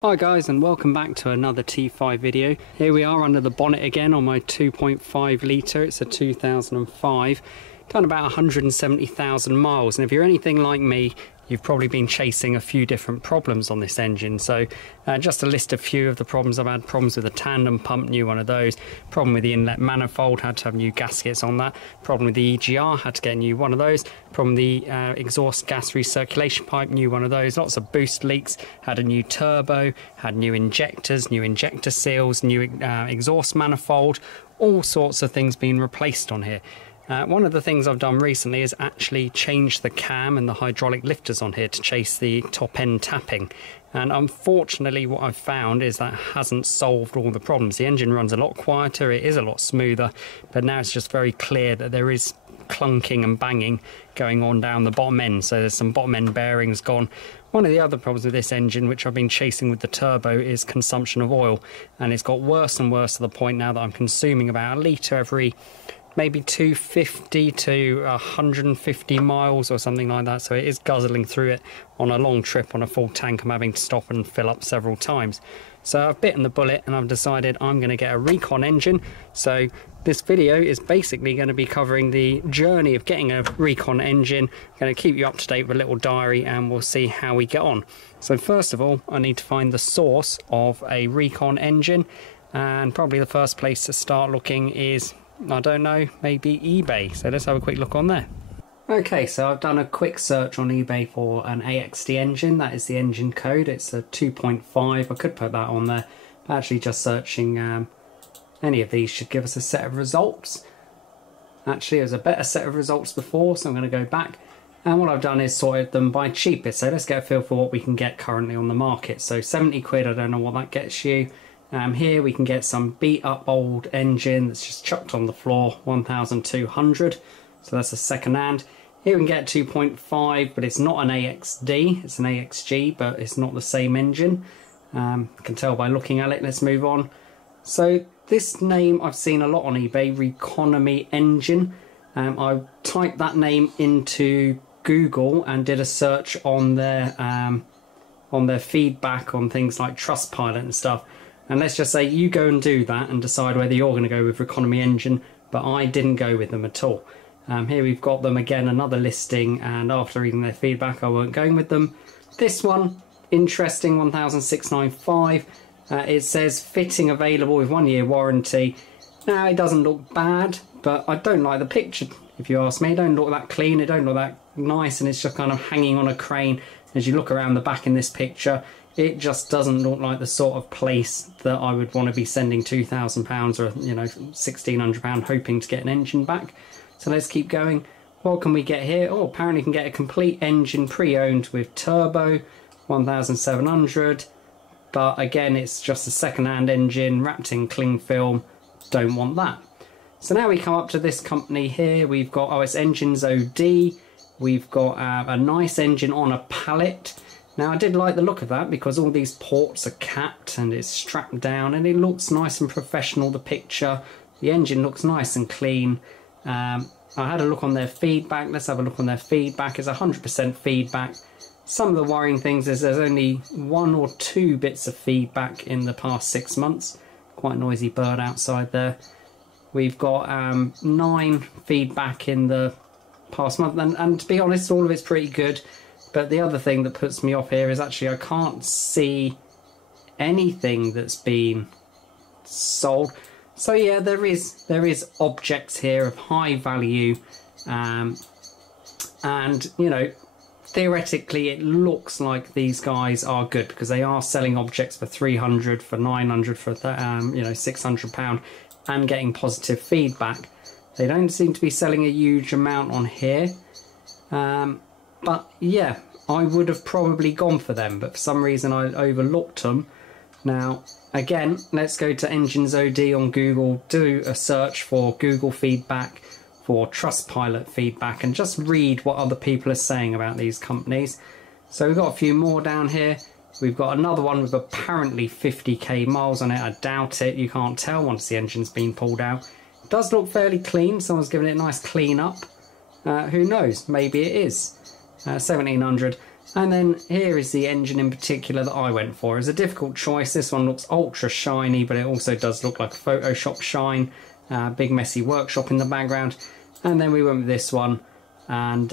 Hi guys, and welcome back to another T5 video. Here we are under the bonnet again on my 2.5 litre. It's a 2005, done about 170,000 miles, and if you're anything like me, you've probably been chasing a few different problems on this engine. So just to list a few of the problems I've had: problems with the tandem pump, new one of those; problem with the inlet manifold, had to have new gaskets on that; problem with the EGR, had to get a new one of those; problem with the exhaust gas recirculation pipe, new one of those; lots of boost leaks, had a new turbo, had new injectors, new injector seals, new exhaust manifold, all sorts of things being replaced on here. One of the things I've done recently is actually change the cam and the hydraulic lifters on here to chase the top end tapping, and unfortunately what I've found is that hasn't solved all the problems. The engine runs a lot quieter, it is a lot smoother, but now it's just very clear that there is clunking and banging going on down the bottom end, so there's some bottom end bearings gone. One of the other problems with this engine, which I've been chasing with the turbo, is consumption of oil, and it's got worse and worse to the point now that I'm consuming about a litre every maybe 250 to 150 miles or something like that, so it is guzzling through it. On a long trip on a full tank, I'm having to stop and fill up several times. So I've bitten the bullet and I've decided I'm going to get a Recon engine. So this video is basically going to be covering the journey of getting a Recon engine. I'm going to keep you up to date with a little diary and we'll see how we get on. So first of all, I need to find the source of a Recon engine, and probably the first place to start looking is, I don't know, maybe eBay. So let's have a quick look on there. Okay, so I've done a quick search on eBay for an AXD engine. That is the engine code. It's a 2.5. I could put that on there. Actually, just searching any of these should give us a set of results. Actually, there's a better set of results before, so I'm going to go back. And what I've done is sorted them by cheapest. So let's get a feel for what we can get currently on the market. So 70 quid, I don't know what that gets you. Here we can get some beat up old engine that's just chucked on the floor, 1,200, so that's a second hand. Here we can get 2.5, but it's not an AXD, it's an AXG, but it's not the same engine. You can tell by looking at it. Let's move on. So this name I've seen a lot on eBay, Reconditioned. I typed that name into Google and did a search on their feedback on things like Trustpilot and stuff. And let's just say you go and do that and decide whether you're going to go with Reconditioned engine, but I didn't go with them at all. Here we've got them again, another listing, and after reading their feedback I weren't going with them. This one, interesting, 1,695. It says fitting available with 1 year warranty. Now it doesn't look bad, but I don't like the picture, if you ask me. It don't look that clean, it don't look that nice, and it's just kind of hanging on a crane. As you look around the back in this picture, it just doesn't look like the sort of place that I would want to be sending £2,000 or, you know, £1,600 hoping to get an engine back. So let's keep going. What can we get here? Oh, apparently you can get a complete engine pre-owned with turbo, 1,700. But again, it's just a second-hand engine wrapped in cling film. Don't want that. So now we come up to this company here. We've got, oh, it's Engines OD. We've got a nice engine on a pallet. Now I did like the look of that because all these ports are capped and it's strapped down and it looks nice and professional, the picture. The engine looks nice and clean. I had a look on their feedback. Let's have a look on their feedback. It's 100% feedback. Some of the worrying things is there's only 1 or 2 bits of feedback in the past 6 months. Quite a noisy bird outside there. We've got 9 feedback in the past month, and to be honest, all of it's pretty good. But the other thing that puts me off here is actually I can't see anything that's been sold. So yeah, there is objects here of high value, and you know, theoretically it looks like these guys are good because they are selling objects for 300, for 900, for you know, £600, and getting positive feedback. They don't seem to be selling a huge amount on here. But yeah, I would have probably gone for them, but for some reason I overlooked them. Now, again, let's go to Engines OD on Google, do a search for Google feedback, for Trustpilot feedback, and just read what other people are saying about these companies. So we've got a few more down here. We've got another one with apparently 50k miles on it. I doubt it, you can't tell once the engine's been pulled out. It does look fairly clean, someone's given it a nice clean up. Who knows, maybe it is. 1,700. And then here is the engine in particular that I went for. It's a difficult choice. This one looks ultra shiny, but it also does look like a Photoshop shine. Big messy workshop in the background. And then we went with this one. And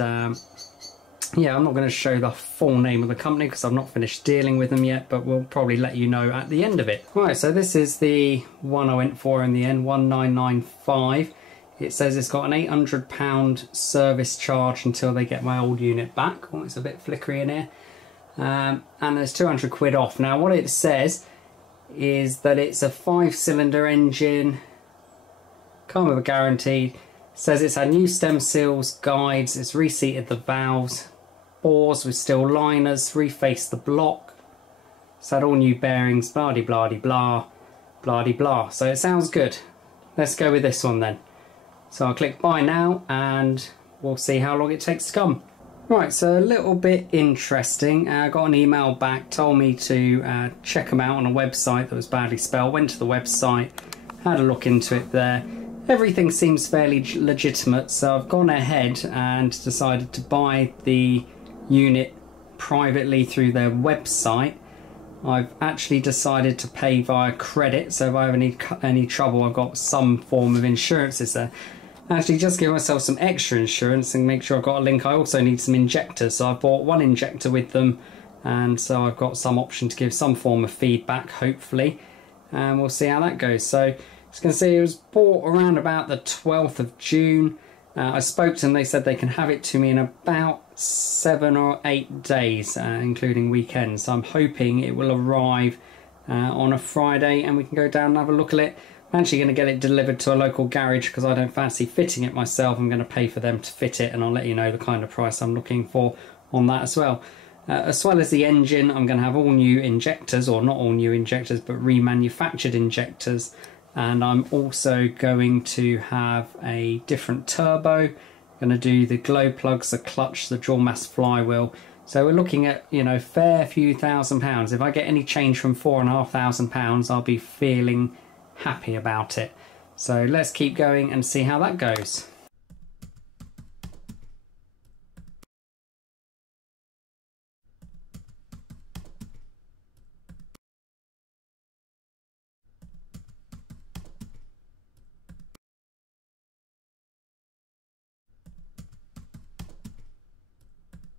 yeah, I'm not going to show the full name of the company because I've not finished dealing with them yet, but we'll probably let you know at the end of it. Right, so this is the one I went for in the end, 1995. It says it's got an £800 service charge until they get my old unit back. Oh, it's a bit flickery in here. And there's 200 quid off. Now, what it says is that it's a 5-cylinder engine, come with a guarantee. It says it's had new stem seals, guides, it's reseated the valves, bores with steel liners, refaced the block. It's had all new bearings, blah-de-blah-de-blah, blah-de-blah. So it sounds good. Let's go with this one then. So I'll click buy now and we'll see how long it takes to come. Right, so a little bit interesting. I got an email back, told me to check them out on a website that was badly spelled. Went to the website, had a look into it there. Everything seems fairly legitimate, so I've gone ahead and decided to buy the unit privately through their website. I've actually decided to pay via credit, so if I have any trouble, I've got some form of insurances there. Actually, just give myself some extra insurance and make sure I've got a link. I also need some injectors, so I bought one injector with them, and so I've got some option to give some form of feedback, hopefully, and we'll see how that goes. So, as you can see, it was bought around about the 12th of June. I spoke to them, they said they can have it to me in about 7 or 8 days, including weekends. So I'm hoping it will arrive on a Friday and we can go down and have a look at it. I'm actually going to get it delivered to a local garage because I don't fancy fitting it myself. I'm going to pay for them to fit it, and I'll let you know the kind of price I'm looking for on that as well. As well as the engine, I'm going to have all new injectors, or not all new injectors, but remanufactured injectors. And I'm also going to have a different turbo. I'm going to do the glow plugs, the clutch, the dual mass flywheel. So we're looking at, you know, fair few £1,000s. If I get any change from £4,500, I'll be feeling happy about it. So let's keep going and see how that goes.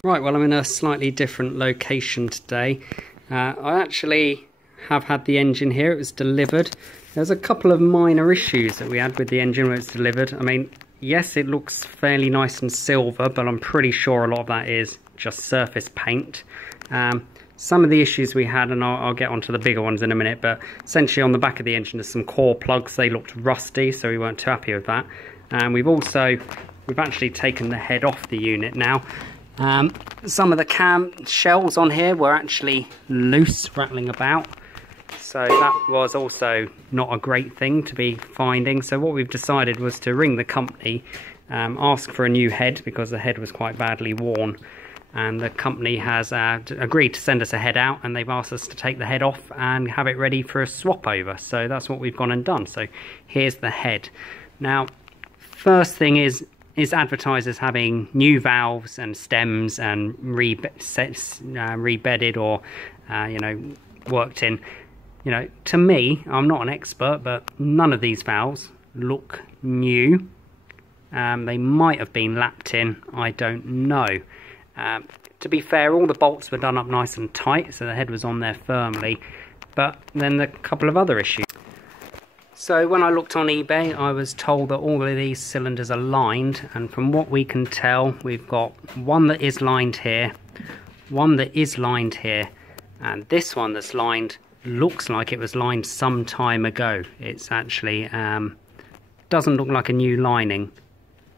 Right, well, I'm in a slightly different location today. I actually have had the engine here. It was delivered. There's a couple of minor issues that we had with the engine when it's delivered. I mean, yes, it looks fairly nice and silver, but I'm pretty sure a lot of that is just surface paint. Some of the issues we had, and I'll get onto the bigger ones in a minute, but essentially on the back of the engine there's some core plugs. They looked rusty, so we weren't too happy with that. And we've actually taken the head off the unit now. Some of the cam shells on here were actually loose, rattling about, so that was also not a great thing to be finding. So what we've decided was to ring the company, ask for a new head because the head was quite badly worn, and the company has agreed to send us a head out, and they've asked us to take the head off and have it ready for a swap over. So that's what we've gone and done. So here's the head. Now, first thing is advertised as having new valves and stems and rebedded or you know, worked in. You know, to me, I'm not an expert, but none of these valves look new. They might have been lapped in, I don't know. To be fair, all the bolts were done up nice and tight, so the head was on there firmly, but then a couple of other issues. So when I looked on eBay, I was told that all of these cylinders are lined, and from what we can tell, we've got one that is lined here, one that is lined here, and this one that's lined looks like it was lined some time ago. It's actually doesn't look like a new lining.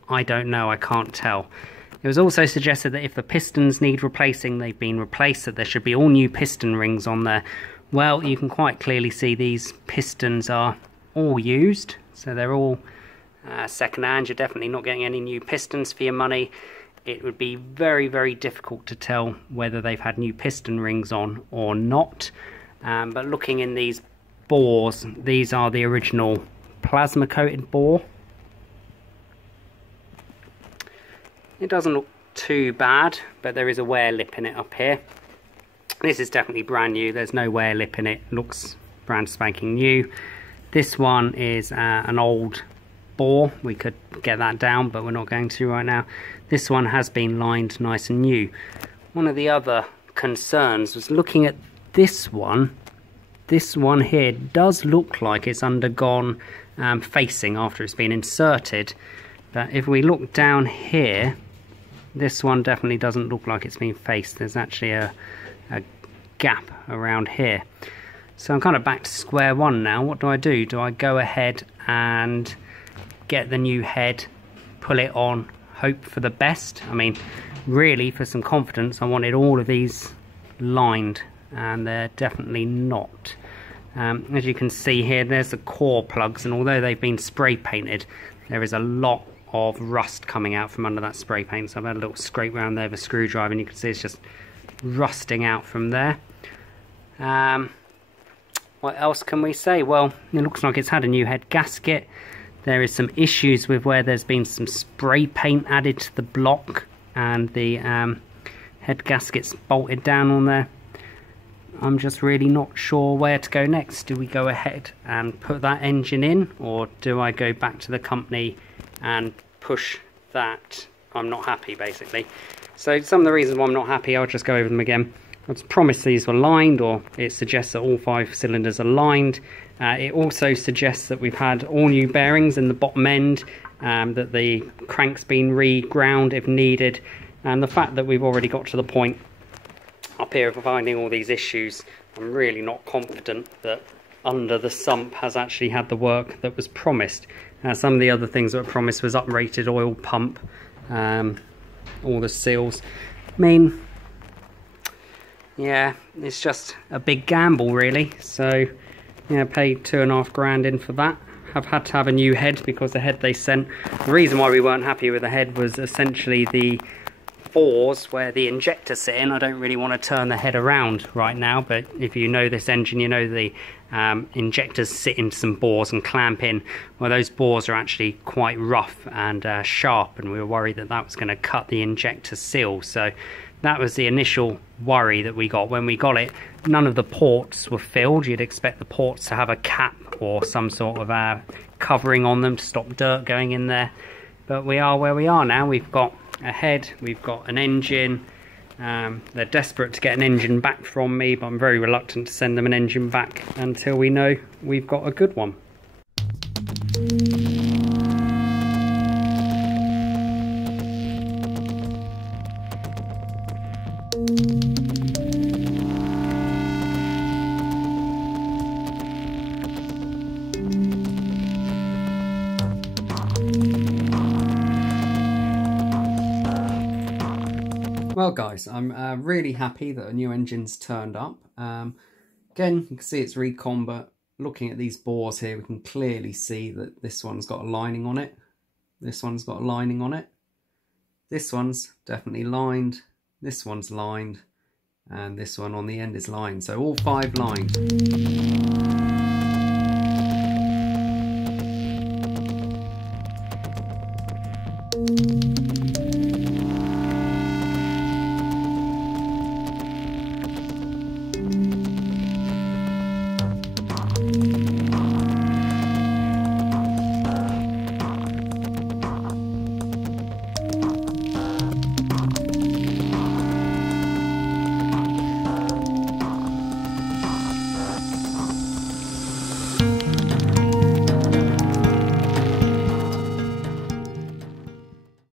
I don't know, I can't tell. It was also suggested that if the pistons need replacing, they've been replaced, that there should be all new piston rings on there. Well, you can quite clearly see these pistons are all used, so they're all second hand. You're definitely not getting any new pistons for your money. It would be very, very difficult to tell whether they've had new piston rings on or not. But looking in these bores, these are the original plasma coated bore. It doesn't look too bad, but there is a wear lip in it up here. This is definitely brand new. There's no wear lip in it. Looks brand spanking new. This one is an old bore. We could get that down, but we're not going to right now. This one has been lined nice and new. One of the other concerns was looking at this one. This one here does look like it's undergone facing after it's been inserted, but if we look down here, this one definitely doesn't look like it's been faced. There's actually a gap around here. So I'm kind of back to square one now. What do? Do I go ahead and get the new head, pull it on, hope for the best? I mean, really, for some confidence, I wanted all of these lined, and they're definitely not. As you can see here, there's the core plugs, and although they've been spray painted, there is a lot of rust coming out from under that spray paint. So I've had a little scrape around there with a screwdriver, and you can see it's just rusting out from there. What else can we say? Well, it looks like it's had a new head gasket. There is some issues with where there's been some spray paint added to the block, and the head gasket's bolted down on there. I'm just really not sure where to go next. Do we go ahead and put that engine in, or do I go back to the company and push that? I'm not happy, basically. So some of the reasons why I'm not happy, I'll just go over them again. I was promised these were lined, or it suggests that all 5 cylinders are lined. It also suggests that we've had all new bearings in the bottom end, that the crank's been re-ground if needed, and the fact that we've already got to the point up here of finding all these issues, I'm really not confident that under the sump has actually had the work that was promised. Some of the other things that were promised was uprated oil pump, all the seals. I mean, yeah, it's just a big gamble, really. So, yeah, paid £2.5 grand in for that. Have had to have a new head because the head they sent, the reason why we weren't happy with the head was essentially the bores where the injector sit in. I don't really want to turn the head around right now, but if you know this engine, you know the injectors sit in some bores and clamp in. Well, those bores are actually quite rough and sharp, and we were worried that that was going to cut the injector seal. So that was the initial worry that we got when we got it. None of the ports were filled. You'd expect the ports to have a cap or some sort of covering on them to stop dirt going in there, but we are where we are now. We've got a head, we've got an engine. They're desperate to get an engine back from me, but I'm very reluctant to send them an engine back until we know we've got a good one. Well guys, I'm really happy that a new engine's turned up. Again, you can see it's recon, but looking at these bores here, we can clearly see that this one's got a lining on it. This one's got a lining on it. This one's definitely lined. This one's lined. And this one on the end is lined. So all 5 lined.